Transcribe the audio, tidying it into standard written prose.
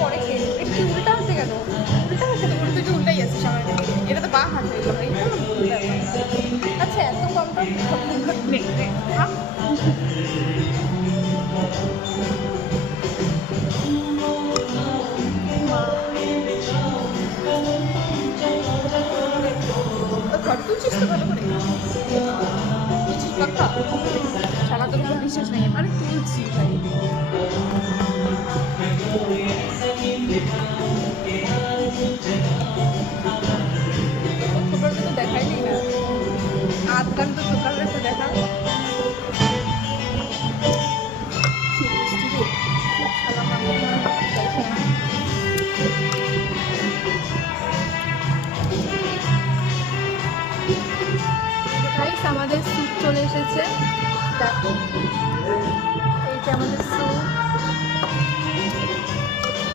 পরে খেয়ে নেবো। একটু উল্টা হচ্ছে কেন? উল্টা হচ্ছে তো, উল্টো যে উল্টাই যাচ্ছে আমার দিকে। এটা তো বাঁ হাত হয়ে গেল, এটা না ভুল ব্যাপার। আচ্ছা এত কমটা নেই নে, থাম। ঘর তুলছিস তো ভালো করে, তুলছিস পাক্কা? সারা তোর উপর বিশ্বাস নেই আমার, তুলছি ভাই। ছোটটা তো দেখাইনি না, আধ গান তো সকালে তো দেখা। আমাদের স্যুপ চলে এসেছে, দেখো এই যে আমাদের স্যুপ।